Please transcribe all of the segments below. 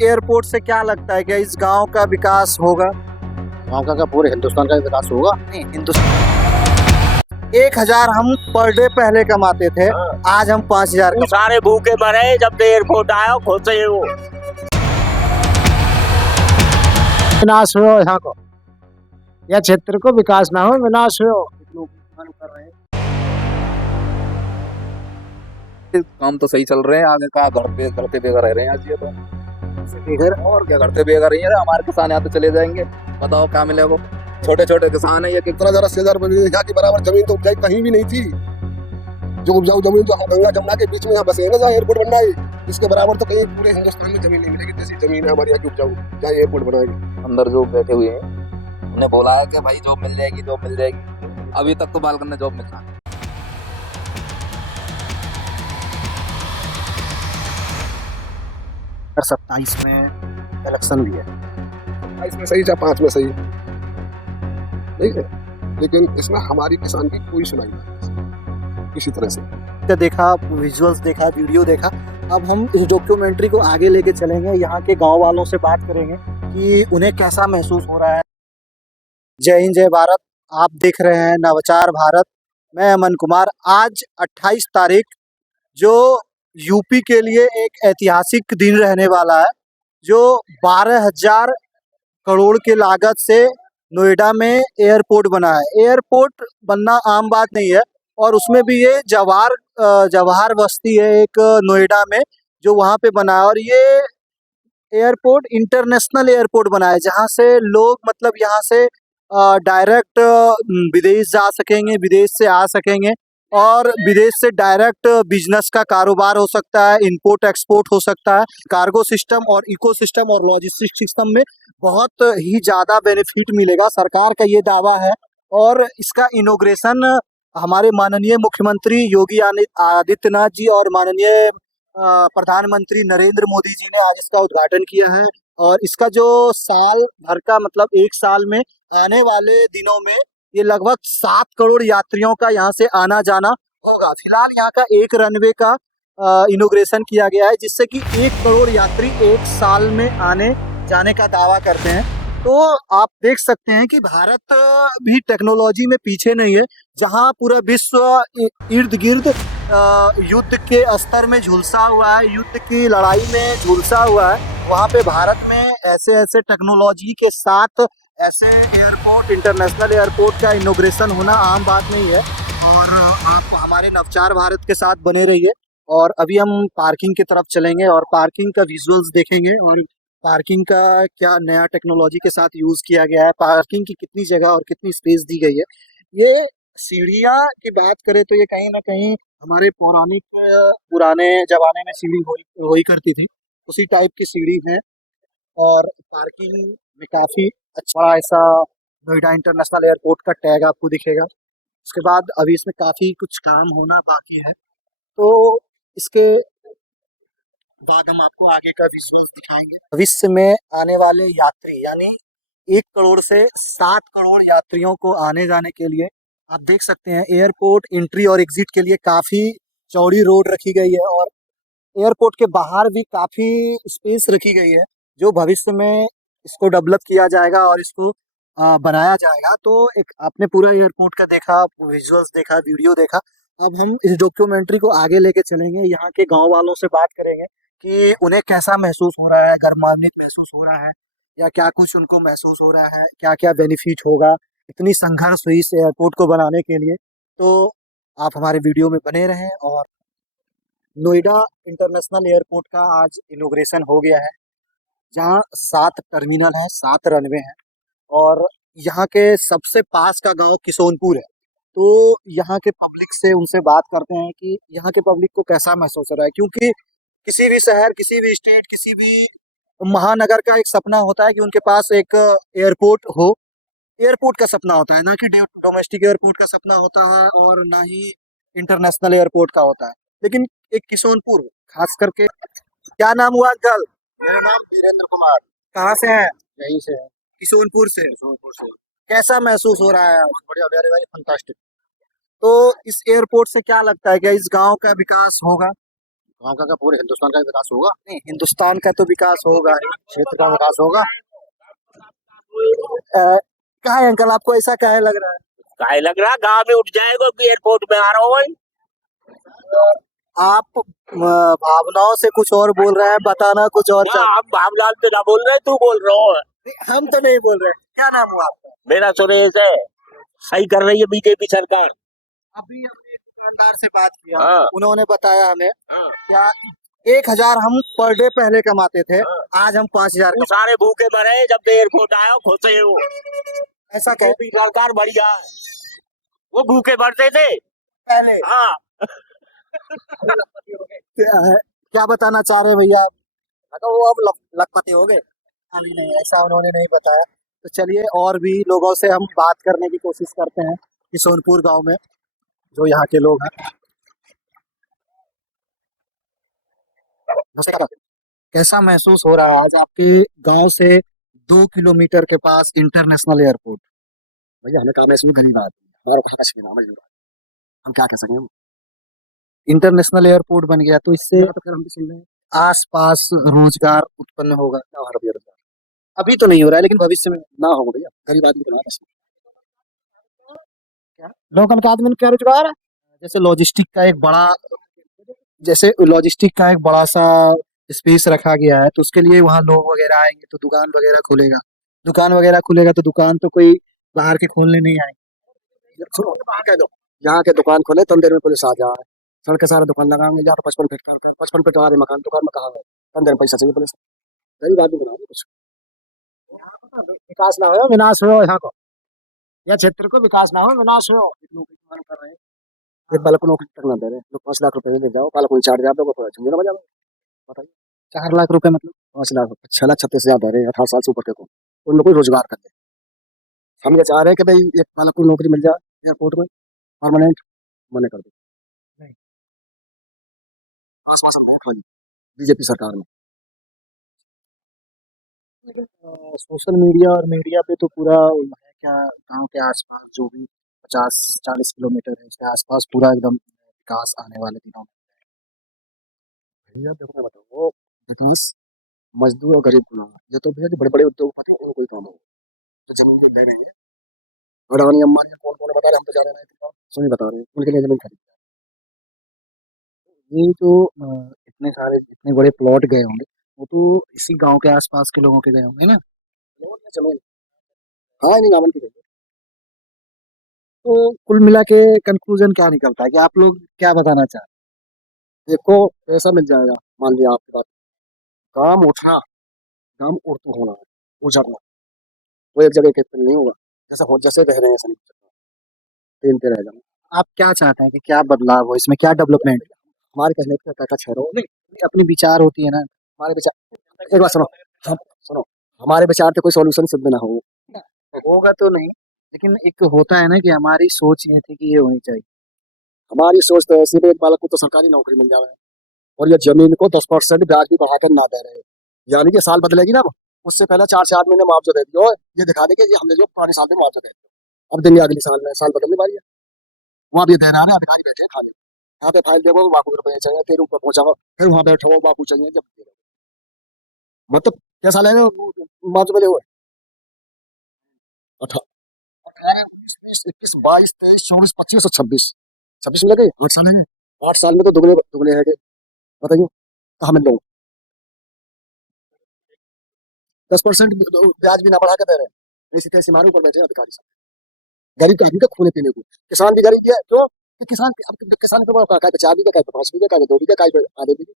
Airport से क्या लगता है, क्या इस गांव का विकास होगा? गाँव का क्या पूरे हिंदुस्तान का विकास होगा? नहीं, हिंदुस्तान 1000 हम पर डे पहले कमाते थे, आज हम 5000 वो सारे भूखे मरे जब से एयरपोर्ट आया, खुद से वो विनाश हो यहाँ को, यह क्षेत्र को विकास ना हो, विनाश हो। लोग मांग कर रहे हैं। काम तो सही चल रहे हैं, आगे का घर पे बेघर रह रहे हैं आज ये तो बेघर, और क्या करते बेघर ही है। हमारे किसान यहाँ तो चले जाएंगे, बताओ क्या मिलेगा? छोटे छोटे किसान है, ये कितना जरा से यहाँ की बराबर जमीन तो उपजाई कहीं भी नहीं थी। जो उपजाऊ जमीन तो गंगा जमुना के बीच में यहाँ बसे ना, जहाँ एयरपोर्ट बनना है, इसके बराबर तो कहीं पूरे हिंदुस्तान में जमीन नहीं मिलेगी जैसी जमीन है हमारी यहाँ की उपजाऊ, जहाँ एयरपोर्ट बनाएगी। अंदर जो बैठे हुए हैं उन्हें बोला है कि भाई जॉब मिल जाएगी, जॉब मिल जाएगी। अभी तक तो बालकन ने जॉब मिलना है। 27 में इलेक्शन भी है, इसमें सही चाहे 5 में सही, नहीं है, लेकिन इसमें हमारी किसान की कोई सुनाई नहीं किसी तरह से। देखा, विजुअल्स देखा, वीडियो देखा। अब हम इस डॉक्यूमेंट्री को आगे लेके चलेंगे, यहाँ के गांव वालों से बात करेंगे कि उन्हें कैसा महसूस हो रहा है। जय हिंद, जय भारत। आप देख रहे हैं नवचार भारत। मैं अमन कुमार। आज 28 तारीख, जो यूपी के लिए एक ऐतिहासिक दिन रहने वाला है, जो 12,000 करोड़ के लागत से नोएडा में एयरपोर्ट बना है। एयरपोर्ट बनना आम बात नहीं है, और उसमें भी ये जवाहर बस्ती है एक नोएडा में, जो वहाँ पे बना है। और ये एयरपोर्ट इंटरनेशनल एयरपोर्ट बना है, जहाँ से लोग मतलब यहाँ से डायरेक्ट विदेश जा सकेंगे, विदेश से आ सकेंगे, और विदेश से डायरेक्ट बिजनेस का कारोबार हो सकता है, इंपोर्ट एक्सपोर्ट हो सकता है। कार्गो सिस्टम और इकोसिस्टम और लॉजिस्टिक सिस्टम में बहुत ही ज़्यादा बेनिफिट मिलेगा, सरकार का ये दावा है। और इसका इनॉग्रेशन हमारे माननीय मुख्यमंत्री योगी आदित्यनाथ जी और माननीय प्रधानमंत्री नरेंद्र मोदी जी ने आज इसका उद्घाटन किया है। और इसका जो साल भर का मतलब 1 साल में आने वाले दिनों में ये लगभग 7 करोड़ यात्रियों का यहाँ से आना जाना होगा। फिलहाल यहाँ का एक रनवे का इनॉग्रेशन किया गया है, जिससे कि 1 करोड़ यात्री 1 साल में आने जाने का दावा करते हैं। तो आप देख सकते हैं कि भारत भी टेक्नोलॉजी में पीछे नहीं है। जहां पूरा विश्व इर्द गिर्द युद्ध के स्तर में झुलसा हुआ है, युद्ध की लड़ाई में झुलसा हुआ है, वहां पे भारत में ऐसे ऐसे टेक्नोलॉजी के साथ ऐसे एयरपोर्ट, इंटरनेशनल एयरपोर्ट का इनॉग्रेशन होना आम बात नहीं है। और आप हमारे नवचार भारत के साथ बने रहिए। और अभी हम पार्किंग की तरफ चलेंगे और पार्किंग का विजुअल्स देखेंगे, और पार्किंग का क्या नया टेक्नोलॉजी के साथ यूज़ किया गया है, पार्किंग की कितनी जगह और कितनी स्पेस दी गई है। ये सीढ़ियाँ की बात करें तो ये कहीं ना कहीं हमारे पुराने ज़माने में सीढ़ी हुई करती थी, उसी टाइप की सीढ़ी है। और पार्किंग में काफ़ी अच्छा ऐसा नोएडा इंटरनेशनल एयरपोर्ट का टैग आपको दिखेगा। उसके बाद अभी इसमें काफ़ी कुछ काम होना बाकी है, तो इसके बाद हम आपको आगे का विजुअल्स दिखाएंगे। भविष्य में आने वाले यात्री यानी 1 करोड़ से 7 करोड़ यात्रियों को आने जाने के लिए आप देख सकते हैं एयरपोर्ट एंट्री और एग्जिट के लिए काफ़ी चौड़ी रोड रखी गई है, और एयरपोर्ट के बाहर भी काफ़ी स्पेस रखी गई है, जो भविष्य में इसको डेवलप किया जाएगा और इसको बनाया जाएगा। तो एक आपने पूरा एयरपोर्ट का देखा, विजुअल्स देखा, वीडियो देखा। अब हम इस डॉक्यूमेंट्री को आगे लेके चलेंगे, यहाँ के गांव वालों से बात करेंगे कि उन्हें कैसा महसूस हो रहा है, गर्मान्वित महसूस हो रहा है, या क्या कुछ उनको महसूस हो रहा है, क्या क्या बेनिफिट होगा। इतनी संघर्ष हुई इस एयरपोर्ट को बनाने के लिए। तो आप हमारे वीडियो में बने रहें। और नोएडा इंटरनेशनल एयरपोर्ट का आज इनॉग्रेशन हो गया है, जहाँ 7 टर्मिनल हैं, 7 रनवे हैं, और यहाँ के सबसे पास का गांव किसोनपुर है। तो यहाँ के पब्लिक से उनसे बात करते हैं कि यहाँ के पब्लिक को कैसा महसूस हो रहा है, क्योंकि किसी भी शहर, किसी भी स्टेट, किसी भी महानगर का एक सपना होता है कि उनके पास एक एयरपोर्ट हो। एयरपोर्ट का सपना होता है, ना कि डोमेस्टिक एयरपोर्ट का सपना होता है, और ना ही इंटरनेशनल एयरपोर्ट का होता है। लेकिन एक किसोनपुर खास करके। क्या नाम हुआ अंकल? मेरा नाम वीरेंद्र कुमार। कहाँ से हैं? यहीं से है, किसोनपुर से। सोनपुर से। कैसा महसूस हो रहा है? बहुत बढ़िया, वेरी वेरी फंटास्टिक। तो इस एयरपोर्ट से क्या लगता है, क्या इस गांव का विकास होगा? गाँव का पूरे हिंदुस्तान का विकास होगा। नहीं, हिंदुस्तान का तो विकास होगा ही। क्षेत्र का विकास होगा। क्या है अंकल, आपको ऐसा क्या है लग रहा है? काहे लग रहा गाँव में उठ जाएगा कि एयरपोर्ट में आ रहा हो भाई। आप भावनाओं से कुछ और बोल रहे हैं, बताना कुछ और चाह हम भावलाल तो ना बोल रहे, तू बोल रहा हो। हम तो नहीं बोल रहे। क्या नाम हुआ आपका? मेरा सुरेश है। सही कर रही है बीजेपी सरकार। अभी हमने एक दुकानदार से बात किया, हाँ। उन्होंने बताया हमें हाँ। क्या 1,000 हम पर डे पहले कमाते थे, हाँ। आज हम 5,000 तू सारे भूखे मरे जब से एयरपोर्ट आया हो, खुश है वो। ऐसा कह बीजेपी सरकार बढ़िया है। वो भूखे मरते थे पहले। हाँ। क्या बताना चाह रहे हैं भैया? अगर वो अब लखपति हो गए? नहीं नहीं, ऐसा उन्होंने नहीं बताया। तो चलिए और भी लोगों से हम बात करने की कोशिश करते हैं कि सोनपुर गांव में जो यहाँ के लोग हैं कैसा महसूस हो रहा है आज आपके गांव से 2 किलोमीटर के पास इंटरनेशनल एयरपोर्ट? भैया हमें काम ऐसे गरीब आदमी हमारा कहाँ का सीना है, हम क्या कह सकें। इंटरनेशनल एयरपोर्ट बन गया तो इससे तो फिर हम भी सुन रहे हैं आसपास रोजगार उत्पन्न होगा। क्या हो रहा है। अभी तो नहीं हो रहा है, लेकिन भविष्य में ना होगा भैया, गरीब आदमी को ना बस लोकल का आदमी क्या रोजगार है। जैसे लॉजिस्टिक का एक बड़ा सा स्पेस रखा गया है, तो उसके लिए वहाँ लोग वगैरह आएंगे तो दुकान वगैरह खुलेगा तो दुकान तो कोई बाहर के खोलने नहीं आएंगे। सुनो कह दो यहाँ के दुकान खोले तो देर में पुलिस आ जाए, सड़क के सारे दुकान लगाएंगे या तो 55 फीट वाले मकान दुकान में कहा है तो देर में पैसा चाहिए पुलिस। गरीब आदमी बना कुछ विकास ना हो विनाश हो यहाँ को, यह क्षेत्र को विकास ना हो विनाश हो। कर रहे हैं एक बालक को नौकरी तक ना दे रहे लोग, 5 लाख रुपए ले जाओ, बालक को 4,000 दो झुंझुना बजा लो। बताइए 4 लाख रुपए मतलब 5 लाख 6,36,000 दे रहे हैं 18 साल से ऊपर के को, उन लोग को रोजगार कर दे। हम ये चाह रहे हैं कि भाई एक बालक को नौकरी मिल जाए एयरपोर्ट में परमानेंट, मने कर दो। आश्वासन बहुत हो बीजेपी सरकार में। सोशल मीडिया और मीडिया पे तो पूरा है क्या, गांव के आसपास जो भी 50-40 किलोमीटर है उसके आसपास पूरा एकदम विकास आने वाले दिनों में। भैया देखो मैं बताऊँ वो विकास मजदूर और गरीब को ना, ये तो भैया जो बड़े बड़े उद्योगपति हैं उनको ही काम हो जो जमीन जो ले रहे हैं। अडानी अंबानी कौन कौन बता रहे हैं, हम तो जा रहे हैं सुनी बता रहे हैं उनके लिए जमीन खरीद। ये जो इतने बड़े प्लॉट गए होंगे वो तो इसी गांव के आसपास के लोगों के गए होंगे ना। जमीन हाँ नहीं गावन की गई। तो कुल मिला के कंक्लूजन क्या निकलता है कि आप लोग क्या बताना चाहते देखो पैसा मिल जाएगा, मान लिया आपकी बात, काम उठना काम उड़तू होना है उजड़ना, वो एक जगह के पे नहीं होगा। जैसे रह रहे हैं ऐसा नहीं हो सकता, ट्रेन पे रहेगा। हैं? आप क्या चाहते हैं कि क्या बदलाव हो, इसमें क्या डेवलपमेंट? हमारे कहने का क्या छह रहो अपनी विचार होती है ना। हमारे विचार एक बात सुनो, हम सुनो हमारे विचार पे कोई सॉल्यूशन सिद्ध ना हो। होगा तो नहीं, लेकिन एक होता है ना कि हमारी सोच ये थी कि ये होनी चाहिए। हमारी सोच तो ऐसी है एक बालक को तो सरकारी नौकरी मिल जाए और ये जमीन को 10% ब्याज भी बढ़ाकर ना दे रहे, यानी कि साल बदलेगी ना उससे पहले 4 से 8 महीने मुआवजा दे दियो, ये दिखा दे कि ये हमने जो पुराने साल में मुआवजा दे दिया अब देंगे अगले साल में, साल बदलने वाली है वहाँ भी दे रहा है अधिकारी बैठे हैं खाली यहाँ पे फाइल देखो बापू रुपये चाहिए तेरे ऊपर पहुंचाओ फिर वहाँ बैठो बापू चाहिए जब दे दो। मतलब कैसा लगेगा मुआवजे मिले हुए 18 19 20 21 22 23 24 25 और 26 में लगे 8 साल है, 8 साल में तो दुगने दुगने है। बताइए कहाँ मिल रहे 10% ब्याज भी ना बढ़ा के दे रहे हैं, ऐसी कैसी मारू पर बैठे अधिकारी सब। गरीब का आदमी का खूने पीने को, किसान भी गरीब है क्यों कि किसान को काय पे 4 बीघा काय पे 5 बीघा काय पे 2 बीघा काय पे आधे बीघे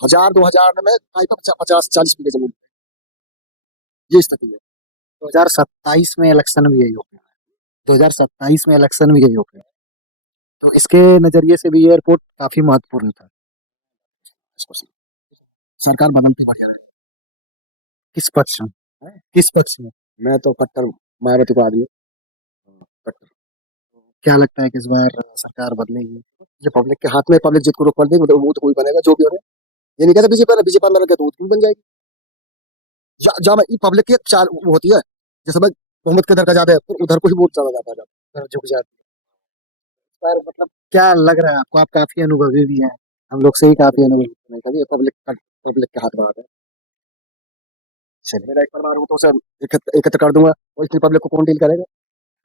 1,000-2,000 में काय पे 50-40 बीघे जमीन, ये स्थिति है। 2027 में इलेक्शन भी यही होगा, 2027 में इलेक्शन भी यही होगा, तो इसके नजरिए से भी एयरपोर्ट काफी महत्वपूर्ण था। सरकार बदलती बढ़िया है। किस पक्ष में? किस पक्ष में? मैं तो कट्टर मायावती को आदमी कट्टर। क्या लगता है कि इस बार सरकार बदलेगी? ये पब्लिक के हाथ में, पब्लिक जिद को रोक कर देगी वो तो कोई बनेगा जो भी हो। ये नहीं कहता बीजेपी में लगे तो वो बन जाएगी। जहाँ पब्लिक की चाल वो होती है जैसे भाई मोहम्मद के दर का ज्यादा है तो उधर को ही वोट चला जाता है, झुक जाती है। पर मतलब क्या लग रहा है आपको? आप काफी अनुभवी भी हैं, हम लोग से ही काफी अनुभवी। नहीं कभी पब्लिक के हाथ में आता है। चलिए, मेरा एक परिवार हो तो उसे एकत्र कर दूंगा, और इतनी पब्लिक को कौन डील करेगा?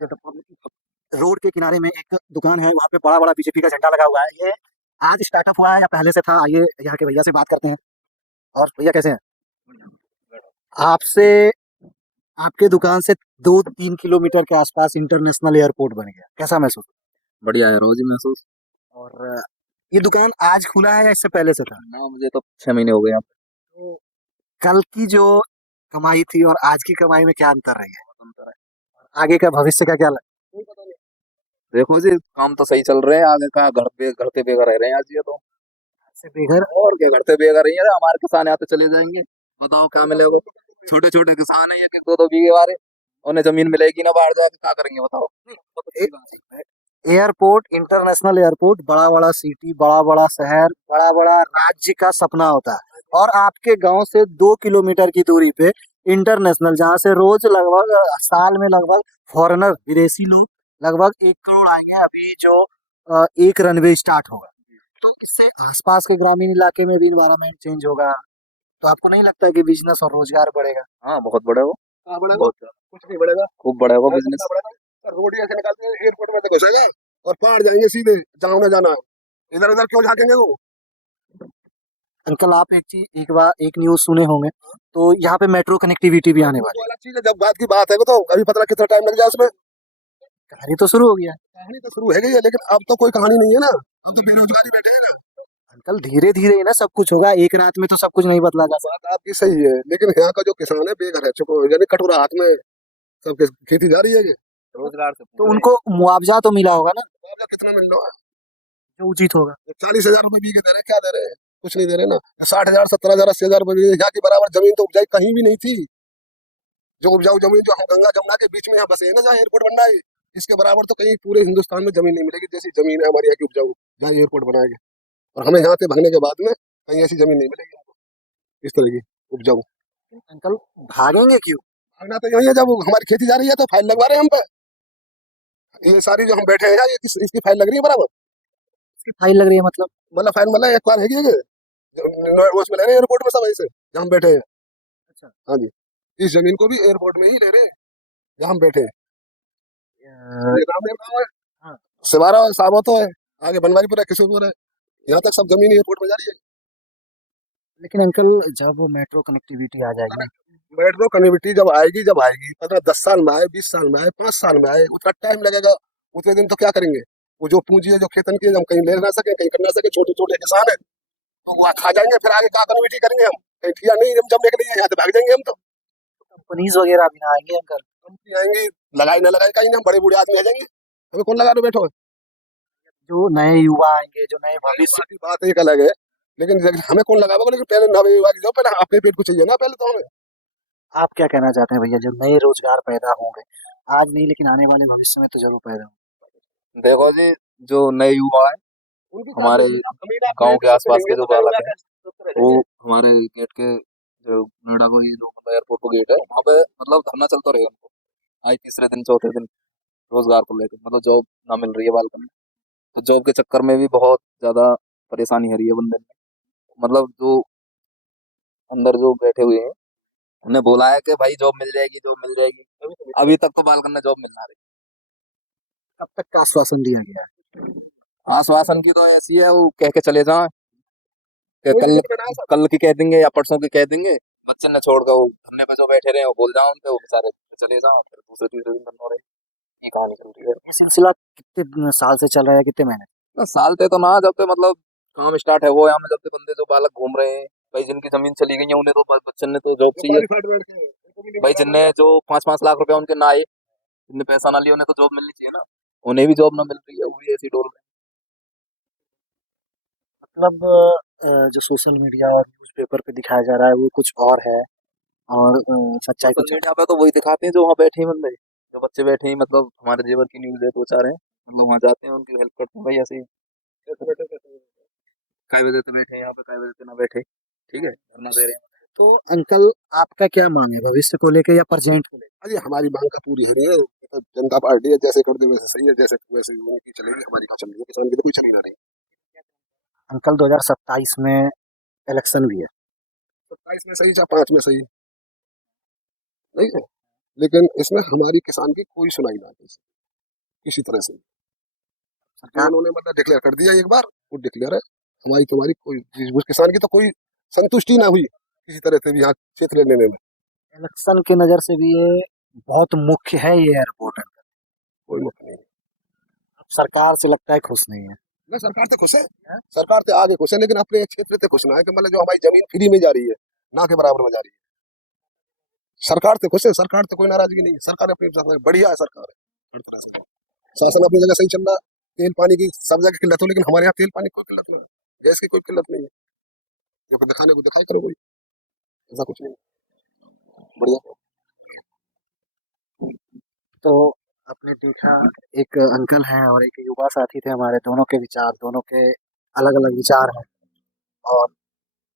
ये तो public- रोड के किनारे में एक दुकान है, वहाँ पे बड़ा बड़ा बीजेपी का झंडा लगा हुआ है। ये आज स्टार्टअप हुआ है या पहले से था? आइए यहाँ के भैया से बात करते हैं। और भैया कैसे हैं? आपसे आपके दुकान से 2-3 किलोमीटर के आसपास इंटरनेशनल एयरपोर्ट बन गया, कैसा महसूस? बढ़िया है रोज महसूस। और ये दुकान आज खुला है या इससे पहले से था? ना मुझे तो 6 महीने हो गए यहाँ तो कल की जो कमाई थी और आज की कमाई में क्या अंतर रही है? पे। आगे का भविष्य का क्या देखो जी काम तो सही चल रहे हैं, आगे कहाँ घर पे बेघर रह रहे हैं आज ये तो। से बेघर? और क्या घर पे बेघर रही है, हमारे किसान यहाँ तो चले जाएंगे, बताओ क्या मिलेगा। छोटे छोटे किसान है, एक एक दो दो बीघे वाले, उन्हें जमीन मिलेगी ना, बाहर जाके क्या करेंगे बताओ। एयरपोर्ट, इंटरनेशनल एयरपोर्ट, बड़ा बड़ा सिटी, बड़ा बड़ा शहर, बड़ा बड़ा राज्य का सपना होता है। और आपके गांव से 2 किलोमीटर की दूरी पे इंटरनेशनल, जहाँ से रोज लगभग साल में लगभग फॉरेनर, विदेशी लोग लगभग 1 करोड़ आएंगे अभी जो एक रनवे स्टार्ट होगा। तो इससे आसपास के ग्रामीण इलाके में भी इन्वायरमेंट चेंज होगा। तो आपको नहीं लगता कि बिजनेस और रोजगार बढ़ेगा? हाँ बहुत बड़े हो, कहाँ बढ़ेगा? बहुत कुछ नहीं बढ़ेगा। खूब बड़ा होगा कितना बिजनेस। बढ़ेगा? सर, रोड ही ऐसे निकालते हैं एयरपोर्ट में तो घुसेगा और पहाड़ जाएंगे सीधे जहाँ उन्हें जाना है। इधर उधर क्यों झांकेंगे वो? अंकल, आप एक बार एक न्यूज सुने होंगे, तो यहाँ पे मेट्रो कनेक्टिविटी भी आने वाली वो अलग चीज है, जब बात की बात है वो तो अभी पता कितना टाइम लग जाए उसमें। है। कहानी तो शुरू हो गया है। कहानी तो शुरू है गई है, लेकिन अब तो कोई कहानी नहीं है ना, अब तो बेरोजगारी बैठे हैं ना। अंकल, धीरे धीरे ही ना सब कुछ होगा, एक रात में तो सब कुछ नहीं बदला जा सकता। बात आपकी सही है, लेकिन यहाँ का जो किसान है बेघर है, चुप यानी कटोरा हाथ में सबके खेती जा रही है ये। रोजगार से तो उनको मुआवजा तो मिला होगा ना, मुआवजा कितना मिल रहा है? जो उचित होगा। 40,000 रुपए बीघे दे रहे हैं, क्या दे रहे हैं? कुछ नहीं दे रहे ना। 60,000, 70,000, 80,000 रुपए बीघे, यहाँ की बराबर जमीन तो उपजाई कहीं भी नहीं थी। जो उपजाऊ जमीन जो हम गंगा जमुना के बीच में यहाँ बसे है ना, जहाँ एयरपोर्ट बन रहा है, इसके बराबर तो कहीं पूरे हिंदुस्तान में जमीन नहीं मिलेगी जैसी जमीन है हमारी यहाँ की उपजाऊ, जहाँ एयरपोर्ट बनाएंगे। और हमें यहाँ से भागने के बाद में कहीं ऐसी जमीन नहीं मिलेगी हमको इस तरह की उपजाऊ। अंकल, भागेंगे क्यों? भागना तो यही है, जब हमारी खेती जा रही है तो फाइल लगवा रहे हैं हम पे। ये सारी जो हम बैठे हैं यहाँ, ये इसकी फाइल लग रही है बराबर। इसकी फाइल लग रही है मतलब? मतलब फाइल मतलब एक बार है कि उसमें ले रहे हैं एयरपोर्ट में सब ऐसे जहाँ हम बैठे हैं। अच्छा। हाँ जी, इस जमीन को भी एयरपोर्ट में ही ले रहे हैं जहाँ हम बैठे हैं। ये राम गाँव है, हाँ। सिवारा है, साबोतो है, आगे बनवारीपुर है, किशोरपुर है, यहाँ तक सब जमीन एयरपोर्ट में जा रही है। लेकिन अंकल, जब वो मेट्रो कनेक्टिविटी आ जाएगी ना, मेट्रो कनेक्टिविटी जब आएगी 15-10 साल में आए, 20 साल में आए, 5 साल में आए, उतना टाइम लगेगा। उतने दिन तो क्या करेंगे? वो जो पूंजी है जो खेतन की है, हम कहीं ले ना सके, कहीं कर ना सके, छोटे छोटे किसान है तो वो खा जाएंगे, फिर आगे क्या कनेक्टिविटी करेंगे हम? कहीं ठिया नहीं हम जमने के लिए, यहाँ से भाग जाएंगे हम तो। कंपनीज वगैरह भी ना आएंगे अंकल। कंपनी आएंगी, लगाई ना लगाई कहीं ना, हम बड़े बूढ़े आदमी आ जाएंगे, हमें कौन लगा दो बैठो। जो नए युवा आएंगे, जो नए भविष्य। बाकी बात एक अलग है, लेकिन हमें कौन लगाएगा? लेकिन पहले नवे युवा की जाओ, पहले अपने पेट को चाहिए ना पहले तो हमें। आप क्या कहना चाहते हैं भैया, जो नए रोजगार पैदा होंगे, आज नहीं लेकिन आने वाले भविष्य में तो जरूर पैदा होंगे? देखो जी, जो नए युवा है उनकी हमारे गांव के आसपास के जो बालक है, वो हमारे गेट के जो नोएडा को ये जो एयरपोर्ट को गेट है वहाँ पे मतलब धरना चलता रहेगा उनको। आज तीसरे दिन चौथे दिन रोजगार को लेकर मतलब जॉब ना मिल रही है बालकन में, तो जॉब के चक्कर में भी बहुत ज्यादा परेशानी हो रही है बंदे में। मतलब जो अंदर जो बैठे हुए हैं उन्हें बोला है कि भाई जॉब मिल जाएगी, जॉब मिल जाएगी, अभी तक तो बालकन में जॉब मिल ना रही। कब तक का आश्वासन दिया गया है? आश्वासन की तो ऐसी है, वो कह के चले जाएं कि कल की कह देंगे या परसों की कह देंगे, बच्चे ने छोड़ कर वो धरने पे जो बैठे रहे वो बोल जाओ उनपे, वो बेचारे चले जाओ, फिर दूसरे तीसरे दिन धरना रहे। ये कहानी चल रही है। ये सिलसिला कितने साल से चल रहा है, कितने महीने? ना सालते तो ना, जब तक मतलब काम स्टार्ट है वो यहाँ में, जब तक बंदे जो बालक घूम रहे हैं, भाई जिनकी जमीन चली गई है उन्हें तो बच्चन ने तो जॉब चाहिए। भाई जिनने जो 5-5 लाख रुपया उनके ना आए, जिनने पैसा ना लिया, उन्हें तो जॉब मिलनी चाहिए ना, उन्हें भी जॉब ना मिल रही है, वो भी ऐसी डोल रहे मतलब जो सोशल मीडिया और न्यूज़पेपर पे दिखाया जा रहा है वो कुछ और है, और हैं। सच्चाई सोशल कुछ और। मीडिया पे तो वही दिखाते हैं जो वहाँ बैठे हैं बंदे, जो बच्चे बैठे हैं, मतलब हमारे जेवर की न्यूज है, दो चार हैं, मतलब वहाँ जाते हैं उनकी हेल्प करते हैं, भाई ऐसे ही काय वजह से बैठे हैं यहाँ पे, काय वजह से ना बैठे, ठीक है, धरना दे रहे हैं। तो अंकल आपका क्या मांग है भविष्य को लेके या प्रेजेंट को लेके? अरे हमारी मांग का पूरी हो रही है, ये तो जनता पार्टी है, जैसे कर दे वैसे सही है, जैसे वैसे उनकी चलेगी, हमारी कहाँ चल रही है, किसान की तो कोई चल ही ना रही। अंकल 2027 में इलेक्शन भी है। 27 में सही, 5 में सही, नहीं है, लेकिन इसमें हमारी किसान की कोई सुनाई ना आती किसी तरह से। सरकार उन्होंने मतलब डिक्लेयर कर दिया एक बार, वो डिक्लेयर है, हमारी तुम्हारी कोई उस किसान की तो कोई संतुष्टि ना हुई किसी तरह से भी यहाँ क्षेत्र लेने में, इलेक्शन की नज़र से भी ये बहुत मुख्य है ये एयरपोर्ट। कोई मुख नहीं। सरकार से लगता है खुश नहीं है। नहीं, सरकार तो खुश है, सरकार तो आगे खुश है, लेकिन अपने क्षेत्र से खुश ना है कि मतलब जो हमारी जमीन फ्री में जा रही है, ना के बराबर में जा रही है। सरकार तो खुश है, सरकार तो कोई नाराजगी नहीं है, सरकार अपनी तरफ से बढ़िया है, सरकार है हर तरह से, शासन अपनी जगह सही चल रहा है। तेल पानी की सब जगह किल्लत हो, लेकिन हमारे यहाँ तेल पानी की कोई किल्लत नहीं है, गैस की कोई किल्लत नहीं है, ये को दिखाने को दिखाई करो कोई, ऐसा कुछ नहीं, बढ़िया। तो आपने देखा एक अंकल हैं और एक युवा साथी थे हमारे, दोनों के विचार, दोनों के अलग-अलग विचार हैं। और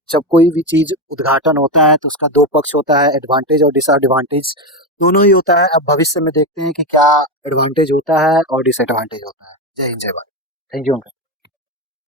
जब कोई भी चीज़ उद्घाटन होता है तो उसका 2 पक्ष होता है, एडवांटेज और डिसएडवांटेज दोनों ही होता है। अब भविष्य में देखते हैं कि क्या एडवांटेज होता है और डिसएडवांटेज होता है। जय हिंद, जय भारत। Thank you uncle.